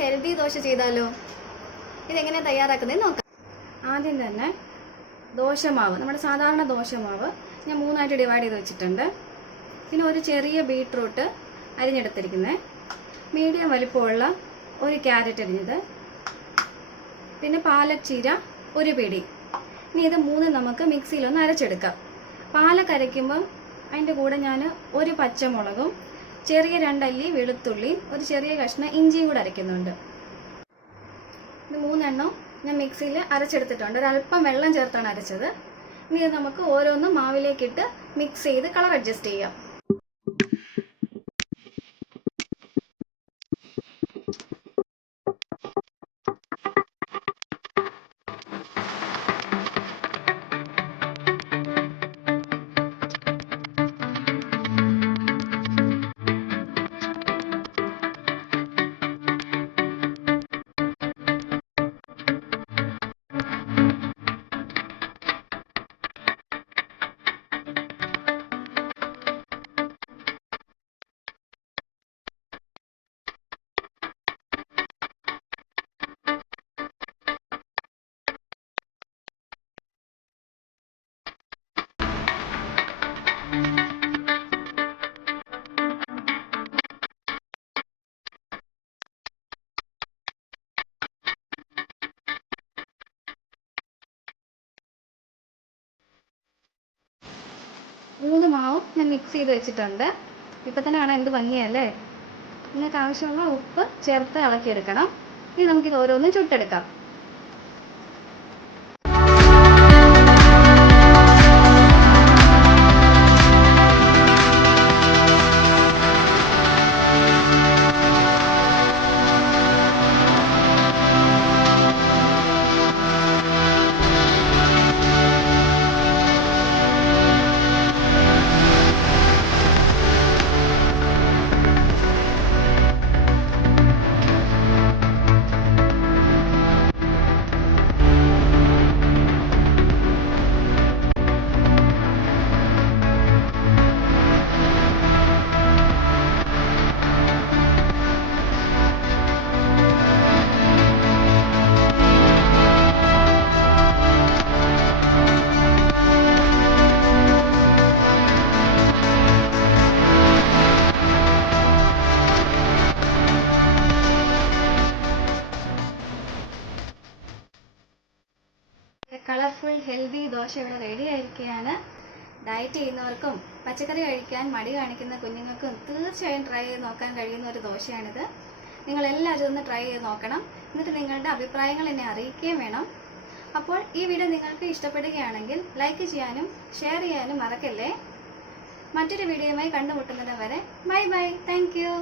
Healthy dosa ചെയ്താലോ? ഇതെങ്ങനെ തയ്യാറാക്കുന്നത് നോക്കാം. ആദ്യം തന്നെ ദോശമാവ്, നമ്മുടെ സാധാരണ ദോശമാവ് ഞാൻ 3ആയിട്ട് ഡിവൈഡ് ചെയ്ത് വെച്ചിട്ടുണ്ട്. പിന്നെ ഒരു ചെറിയ ബീട്രൂട്ട് അരിഞ്ഞെടുത്തിരിക്കുന്നത്, മീഡിയം വലിപ്പമുള്ള ഒരു ക്യാരറ്റ് അരിഞ്ഞത്, പിന്നെ പാലക് ചീര ഒരു പിടി. ഇനി ഇത് മൂന്നും നമുക്ക് മിക്സിയിലൊന്ന് അരച്ചെടുക്കാം. പാലക് അരയ്ക്കുമ്പം അതിൻ്റെ കൂടെ ഞാൻ ഒരു പച്ചമുളകും ചെറിയ 2 അല്ലി വെളുത്തുള്ളിയും ഒരു ചെറിയ കഷ്ണം ഇഞ്ചിയും കൂടെ അരയ്ക്കുന്നുണ്ട്. ഇത് 3 എണ്ണം ഞാൻ മിക്സിയിൽ അരച്ചെടുത്തിട്ടുണ്ട്. ഒരല്പം വെള്ളം ചേർത്താണ് അരച്ചത്. ഇനി ഇത് നമുക്ക് ഓരോന്നും മാവിലേക്കിട്ട് മിക്സ് ചെയ്ത് കളർ അഡ്ജസ്റ്റ് ചെയ്യാം. മൂന്ന് മാവും ഞാൻ മിക്സ് ചെയ്ത് വെച്ചിട്ടുണ്ട്. ഇപ്പം തന്നെ കാണാൻ എന്ത് ഭംഗിയല്ലേ. നിങ്ങൾക്ക് ആവശ്യമുള്ള ഉപ്പ് ചേർത്ത് ഇളക്കിയെടുക്കണം. ഇനി നമുക്കിത് ഓരോന്നും ചുട്ടെടുക്കാം. കളർഫുൾ ഹെൽത്തി ദോശ ഇവിടെ റെഡി ആയിരിക്കുകയാണ്. ഡയറ്റ് ചെയ്യുന്നവർക്കും പച്ചക്കറി കഴിക്കാൻ മടി കാണിക്കുന്ന കുഞ്ഞുങ്ങൾക്കും തീർച്ചയായും ട്രൈ ചെയ്ത് നോക്കാൻ കഴിയുന്ന ഒരു ദോശയാണിത്. നിങ്ങളെല്ലാവരും ഒന്ന് ട്രൈ ചെയ്ത് നോക്കണം. എന്നിട്ട് നിങ്ങളുടെ അഭിപ്രായങ്ങൾ എന്നെ അറിയിക്കുകയും വേണം. അപ്പോൾ ഈ വീഡിയോ നിങ്ങൾക്ക് ഇഷ്ടപ്പെടുകയാണെങ്കിൽ ലൈക്ക് ചെയ്യാനും ഷെയർ ചെയ്യാനും മറക്കല്ലേ. മറ്റൊരു വീഡിയോയുമായി കണ്ടുമുട്ടുന്നത് വരെ ബൈ ബൈ. Thank you.